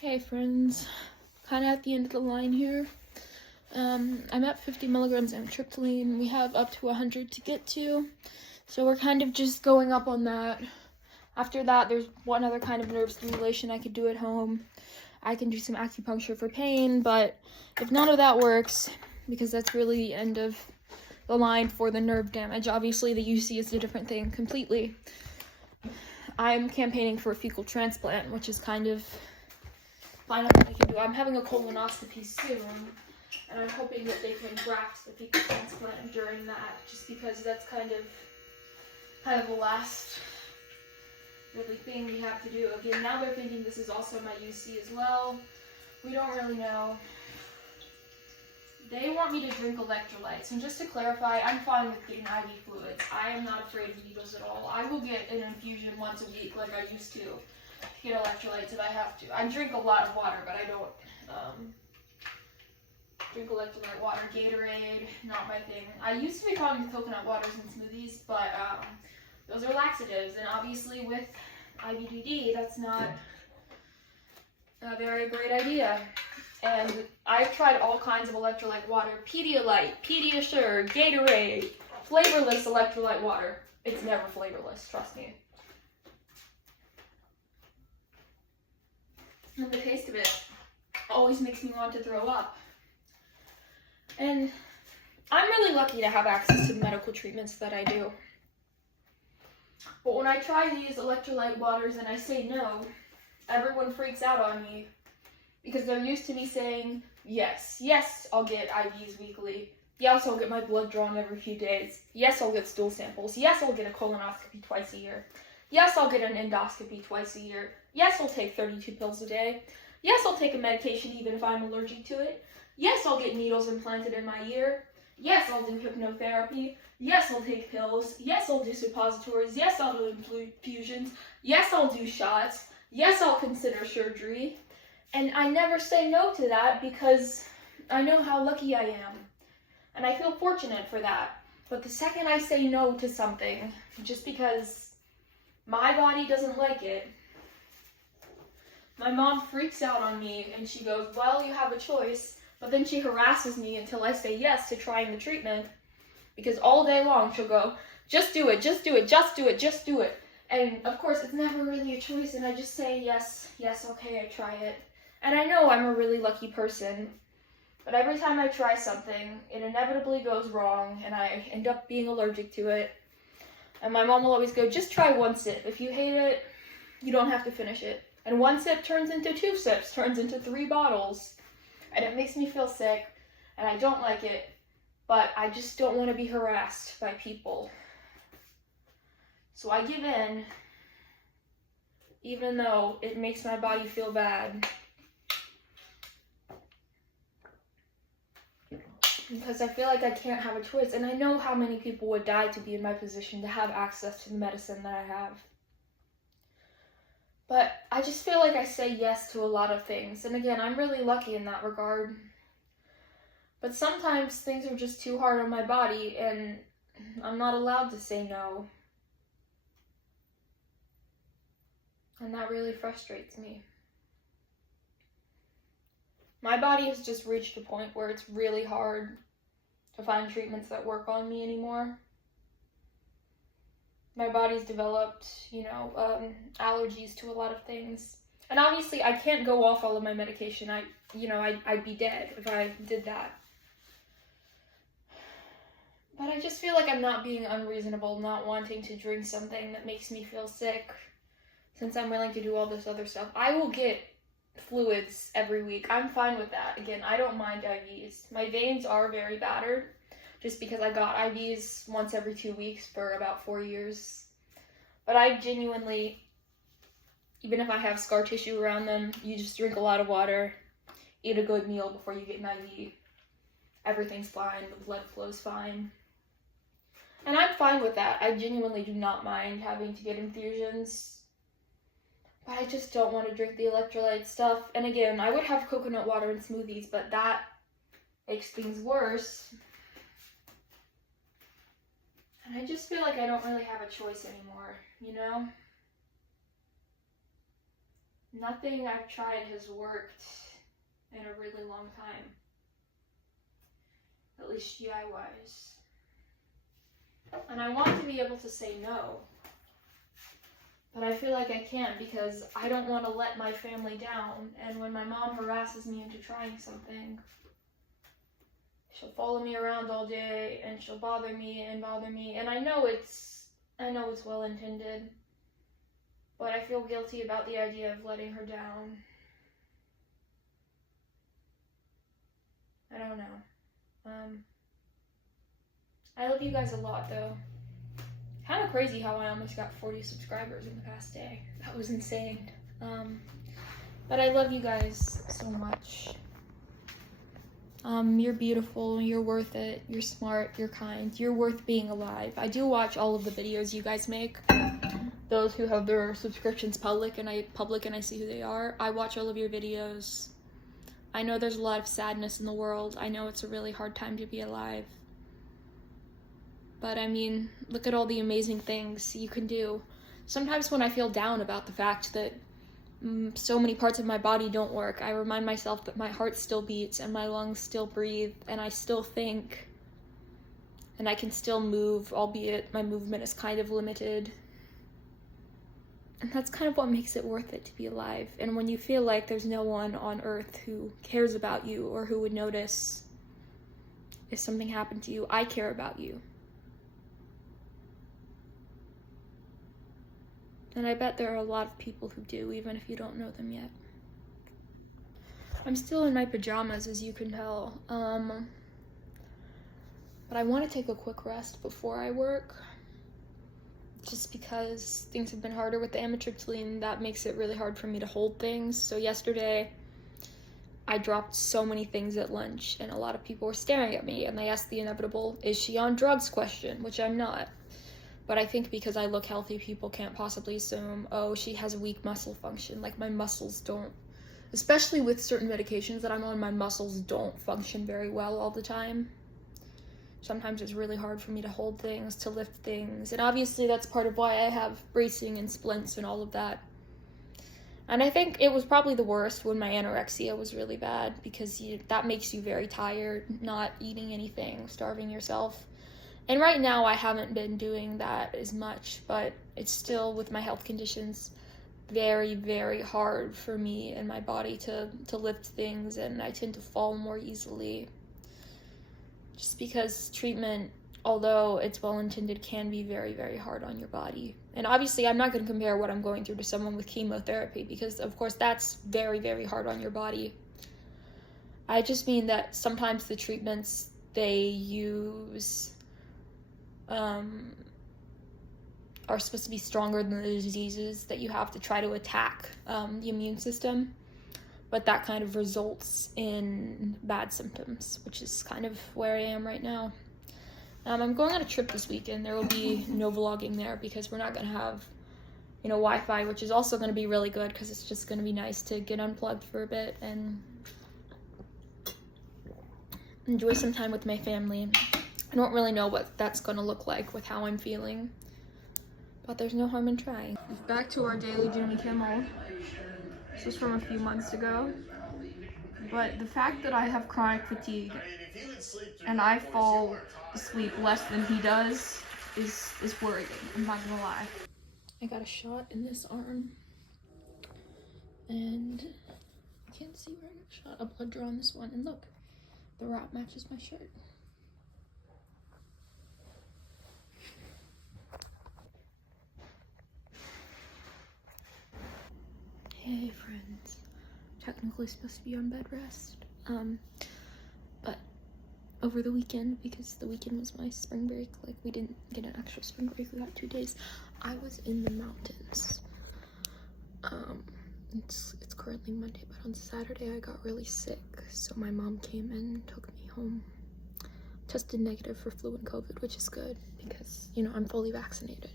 Hey friends, kind of at the end of the line here. I'm at 50 milligrams of tryptoline. We have up to 100 to get to, so we're kind of just going up on that. After that, there's one other kind of nerve stimulation I could do at home. I can do some acupuncture for pain, but if none of that works, because that's really the end of the line for the nerve damage, obviously the UC is a different thing completely. I'm campaigning for a fecal transplant, which is kind of find out what they can do. I'm having a colonoscopy soon, and I'm hoping that they can graft the fecal transplant during that, just because that's kind of the last really thing we have to do. Again, now they're thinking this is also my UC as well. We don't really know. They want me to drink electrolytes, and just to clarify, I'm fine with getting IV fluids. I am not afraid of needles at all. I will get an infusion once a week like I used to get electrolytes if I have to. I drink a lot of water, but I don't drink electrolyte water. Gatorade, not my thing. I used to be fond of coconut waters and smoothies, but those are laxatives, and obviously with IBDD, that's not a very great idea. And I've tried all kinds of electrolyte water: Pedialyte, Pediasure, Gatorade, flavorless electrolyte water. It's never flavorless, trust me. And the taste of it always makes me want to throw up. And I'm really lucky to have access to the medical treatments that I do. But when I try these electrolyte waters and I say no, everyone freaks out on me, because they're used to me saying, yes, I'll get IVs weekly. Yes, I'll get my blood drawn every few days. Yes, I'll get stool samples. Yes, I'll get a colonoscopy twice a year. Yes, I'll get an endoscopy twice a year. Yes, I'll take 32 pills a day. Yes, I'll take a medication even if I'm allergic to it. Yes, I'll get needles implanted in my ear. Yes, I'll do hypnotherapy. Yes, I'll take pills. Yes, I'll do suppositories. Yes, I'll do infusions. Yes, I'll do shots. Yes, I'll consider surgery. And I never say no to that because I know how lucky I am. And I feel fortunate for that. But the second I say no to something, just because my body doesn't like it, my mom freaks out on me and she goes, well, you have a choice. But then she harasses me until I say yes to trying the treatment, because all day long she'll go, just do it, just do it, just do it, just do it. And of course it's never really a choice, and I just say yes, okay, I try it. And I know I'm a really lucky person, but every time I try something, it inevitably goes wrong and I end up being allergic to it. And my mom will always go, just try one sip. If you hate it, you don't have to finish it. And one sip turns into 2 sips, turns into 3 bottles. And it makes me feel sick, and I don't like it, but I just don't want to be harassed by people. So I give in, even though it makes my body feel bad. Because I feel like I can't have a choice, and I know how many people would die to be in my position to have access to the medicine that I have. But I just feel like I say yes to a lot of things. And again, I'm really lucky in that regard. But sometimes things are just too hard on my body and I'm not allowed to say no. And that really frustrates me. My body has just reached a point where it's really hard to find treatments that work on me anymore. My body's developed, allergies to a lot of things. And obviously I can't go off all of my medication. I'd be dead if I did that. But I just feel like I'm not being unreasonable, not wanting to drink something that makes me feel sick, since I'm willing to do all this other stuff. I will get fluids every week. I'm fine with that. Again, I don't mind IVs. My veins are very battered, just because I got IVs once every 2 weeks for about 4 years. But I genuinely, even if I have scar tissue around them, you just drink a lot of water, eat a good meal before you get an IV. Everything's fine, the blood flow's fine. And I'm fine with that. I genuinely do not mind having to get infusions. But I just don't want to drink the electrolyte stuff. And again, I would have coconut water and smoothies, but that makes things worse. And I just feel like I don't really have a choice anymore, you know? And I just feel like I don't really have a choice anymore, you know? And I just feel like I don't really have a choice anymore, you know? And I just feel like I don't really have a choice anymore, you know? And I just feel like I don't really have a choice anymore, you know? And I just feel like I don't really have a choice anymore, you know? Nothing I've tried has worked in a really long time. At least GI-wise. And I want to be able to say no. But I feel like I can't because I don't want to let my family down. And when my mom harasses me into trying something, she'll follow me around all day and she'll bother me. And I know it's well intended. But I feel guilty about the idea of letting her down. I don't know. I love you guys a lot though. Kind of crazy how I almost got 40 subscribers in the past day. That was insane. But I love you guys so much. You're beautiful, you're worth it, you're smart, you're kind, you're worth being alive. I do watch all of the videos you guys make. Those who have their subscriptions public and I see who they are. I watch all of your videos. I know there's a lot of sadness in the world. I know it's a really hard time to be alive. But I mean, look at all the amazing things you can do. Sometimes when I feel down about the fact that so many parts of my body don't work, I remind myself that my heart still beats and my lungs still breathe and I still think and I can still move, albeit my movement is kind of limited. And that's kind of what makes it worth it to be alive. And when you feel like there's no one on earth who cares about you or who would notice if something happened to you, I care about you. And I bet there are a lot of people who do, even if you don't know them yet. I'm still in my pajamas, as you can tell. But I want to take a quick rest before I work. Just because things have been harder with the amitriptyline, that makes it really hard for me to hold things. So yesterday, I dropped so many things at lunch, and a lot of people were staring at me, and they asked the inevitable, is she on drugs question, which I'm not. But I think because I look healthy, people can't possibly assume, oh, she has weak muscle function. Like, my muscles don't, especially with certain medications that I'm on, my muscles don't function very well all the time. Sometimes it's really hard for me to hold things, to lift things. And obviously that's part of why I have bracing and splints and all of that. And I think it was probably the worst when my anorexia was really bad, because that makes you very tired, not eating anything, starving yourself. And right now I haven't been doing that as much, but it's still, with my health conditions, very, very hard for me and my body to lift things, and I tend to fall more easily. Just because treatment, although it's well-intended, can be very, very hard on your body. And obviously, I'm not going to compare what I'm going through to someone with chemotherapy, because, of course, that's very, very hard on your body. I just mean that sometimes the treatments they use are supposed to be stronger than the diseases that you have to try to attack the immune system. But that kind of results in bad symptoms, which is kind of where I am right now. I'm going on a trip this weekend. There will be no vlogging there because we're not going to have, Wi-Fi, which is also going to be really good because it's just going to be nice to get unplugged for a bit and enjoy some time with my family. I don't really know what that's going to look like with how I'm feeling, but there's no harm in trying. Back to our daily Jimmy Kimmel. This was from a few months ago, but the fact that I have chronic fatigue and I fall asleep less than he does is worrying, I'm not gonna lie. I got a shot in this arm, and I can't see where I got shot. A blood draw on this one, and look, the wrap matches my shirt. Hey friends, technically supposed to be on bed rest, but over the weekend, because the weekend was my spring break, like we didn't get an extra spring break, we got 2 days, I was in the mountains. It's currently Monday, but on Saturday I got really sick, so my mom came and took me home. Tested negative for flu and COVID, which is good, because, I'm fully vaccinated.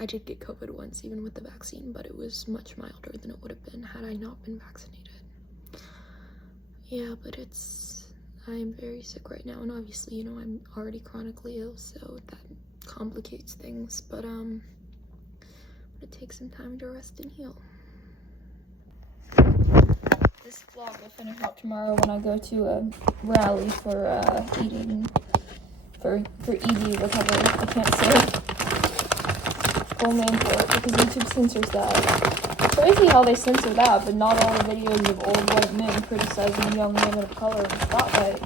I did get COVID once, even with the vaccine, but it was much milder than it would have been had I not been vaccinated. Yeah, but I'm very sick right now, and obviously, I'm already chronically ill, so that complicates things, but I'm gonna take some time to rest and heal. this vlog will finish up tomorrow when I go to a rally for eating, for ED, whatever, I can't say full name for it because YouTube censors that. It's crazy how they censor that, but not all the videos of old white men criticizing young women of color in the spotlight.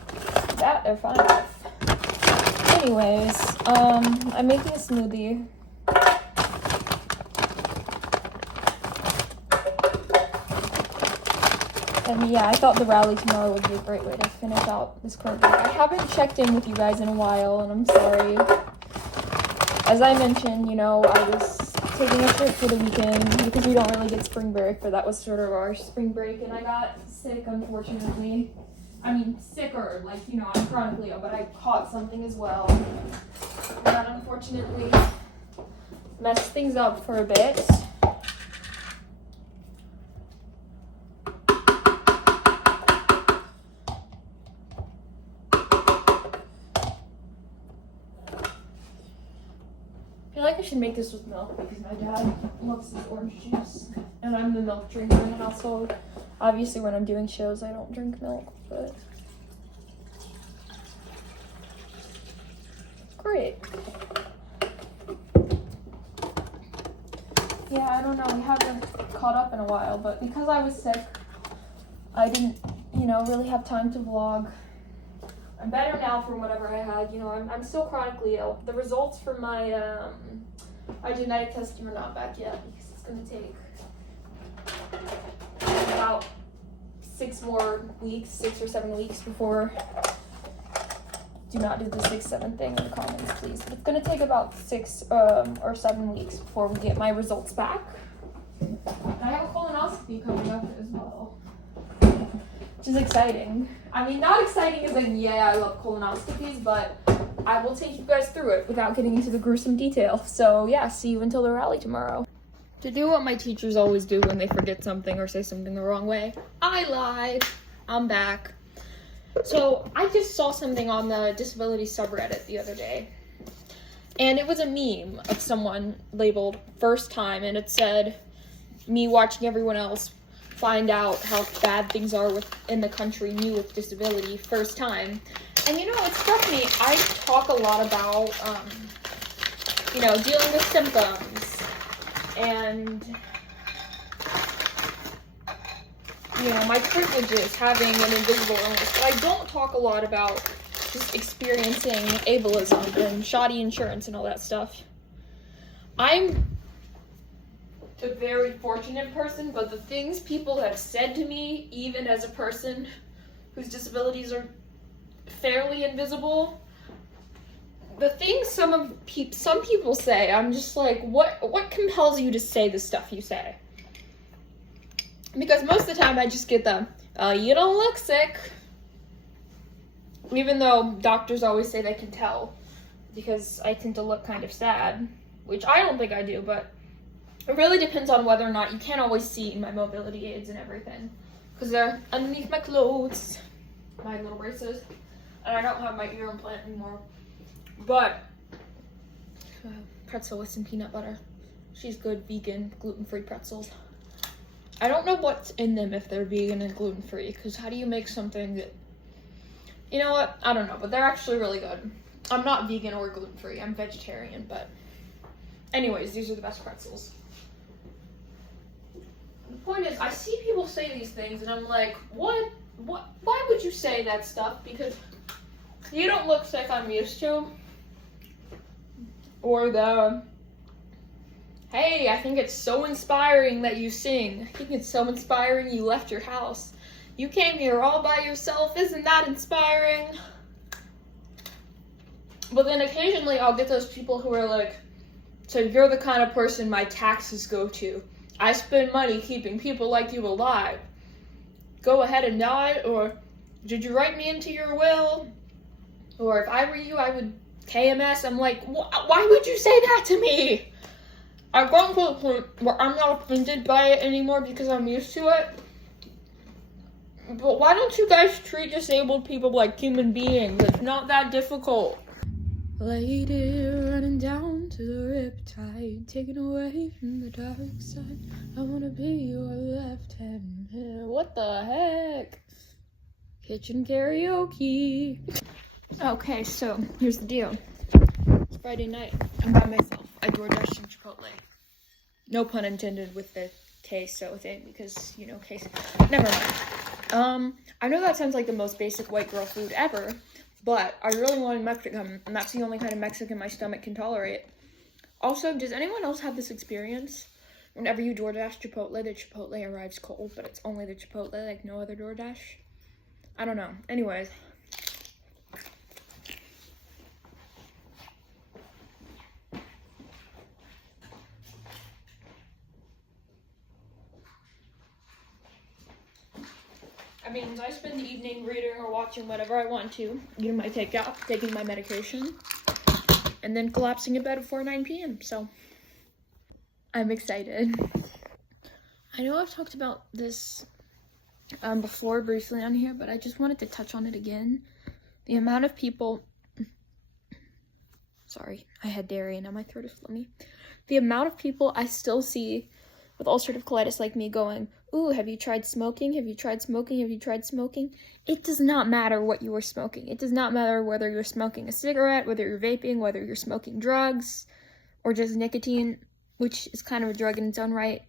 That they're fine with. Anyways, I'm making a smoothie. And yeah, I thought the rally tomorrow would be a great way to finish out this current year. I haven't checked in with you guys in a while, and I'm sorry. As I mentioned, you know, I was taking a trip for the weekend because we don't really get spring break, but that was sort of our spring break, and I got sick, unfortunately. I mean, sicker, like, you know, I'm chronically ill, but I caught something as well. And that unfortunately messed things up for a bit. I feel like I should make this with milk because my dad loves his orange juice and I'm the milk drinker in the household. Obviously when I'm doing shows I don't drink milk, but great. Yeah, I don't know, we haven't caught up in a while, but because I was sick, I didn't, you know, really have time to vlog. I'm better now from whatever I had. You know, I'm still chronically ill. The results for my my genetic testing are not back yet because it's going to take about 6 or 7 weeks before. Do not do the 6-7 thing in the comments, please. But it's going to take about 6 or 7 weeks before we get my results back. And I have a colonoscopy coming up as well, which is exciting. I mean, not exciting as in, yeah, I love colonoscopies, but I will take you guys through it without getting into the gruesome detail. So yeah, see you until the rally tomorrow. To do what my teachers always do when they forget something or say something the wrong way, I lied. I'm back. So I just saw something on the disability subreddit the other day, and it was a meme of someone labeled first time, and it said, me watching everyone else find out how bad things are in the country, me with disability, first time. And you know, it struck me, I talk a lot about, you know, dealing with symptoms and, you know, my privileges having an invisible illness, but I don't talk a lot about just experiencing ableism and shoddy insurance and all that stuff. I'm a very fortunate person, but the things people have said to me, even as a person whose disabilities are fairly invisible, the things some people say, I'm just like, what compels you to say the stuff you say? Because most of the time I just get the, you don't look sick. Even though doctors always say they can tell, because I tend to look kind of sad, which I don't think I do, but it really depends on whether or not, you can't always see my mobility aids and everything, because they're underneath my clothes, my little braces, and I don't have my ear implant anymore. But pretzel with some peanut butter. She's good, vegan, gluten-free pretzels. I don't know what's in them if they're vegan and gluten-free, because how do you make something that, you know what, I don't know, but they're actually really good. I'm not vegan or gluten-free, I'm vegetarian, but anyways, these are the best pretzels. The point is, I see people say these things, and I'm like, why would you say that stuff? Because you don't look sick, I'm used to. Or the, hey, I think it's so inspiring that you sing. I think it's so inspiring you left your house. You came here all by yourself, isn't that inspiring? But then occasionally I'll get those people who are like, so you're the kind of person my taxes go to. I spend money keeping people like you alive. Go ahead and die, or did you write me into your will? Or if I were you, I would KMS. I'm like, why would you say that to me? I've gotten to the point where I'm not offended by it anymore because I'm used to it. But why don't you guys treat disabled people like human beings? It's not that difficult. Lady running down to the riptide, taken away from the dark side. I wanna be your left hand. what the heck? Kitchen karaoke. Okay, so here's the deal. It's Friday night. I'm by myself. I DoorDashed some Chipotle. No pun intended with the queso thing because, you know, queso. Never mind. I know that sounds like the most basic white girl food ever, but I really wanted Mexican, and that's the only kind of Mexican my stomach can tolerate. Also, does anyone else have this experience? Whenever you DoorDash Chipotle, the Chipotle arrives cold, but it's only the Chipotle, like no other DoorDash? I don't know. Anyways. I mean, I spend the evening reading or watching whatever I want to, eating my takeout, taking my medication, and then collapsing in bed before 9 p.m. So, I'm excited. I know I've talked about this before briefly on here, but I just wanted to touch on it again. The amount of people, sorry, I had dairy and now my throat is phlegmy. The amount of people I still see with ulcerative colitis like me going, ooh, have you tried smoking? Have you tried smoking? Have you tried smoking? It does not matter what you are smoking. It does not matter whether you're smoking a cigarette, whether you're vaping, whether you're smoking drugs, or just nicotine, which is kind of a drug in its own right.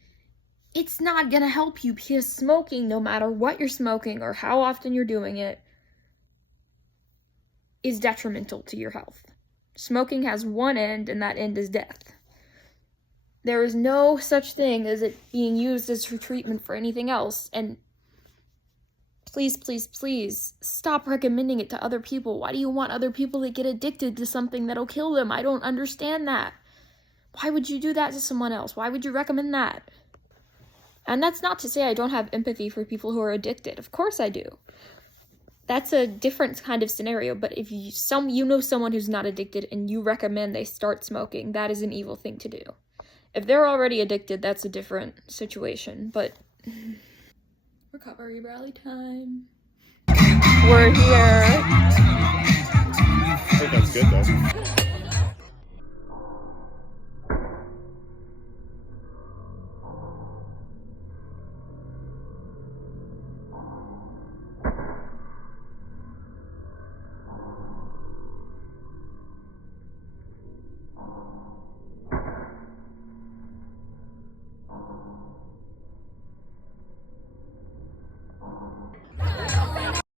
It's not gonna help you because smoking, no matter what you're smoking or how often you're doing it, is detrimental to your health. Smoking has one end, and that end is death. There is no such thing as it being used as for treatment for anything else, and please, please, please, stop recommending it to other people. Why do you want other people to get addicted to something that'll kill them? I don't understand that. Why would you do that to someone else? Why would you recommend that? And that's not to say I don't have empathy for people who are addicted. Of course I do. That's a different kind of scenario, but if you know someone who's not addicted and you recommend they start smoking, that is an evil thing to do. If they're already addicted, that's a different situation, but recovery rally time. We're here. I think that's good though.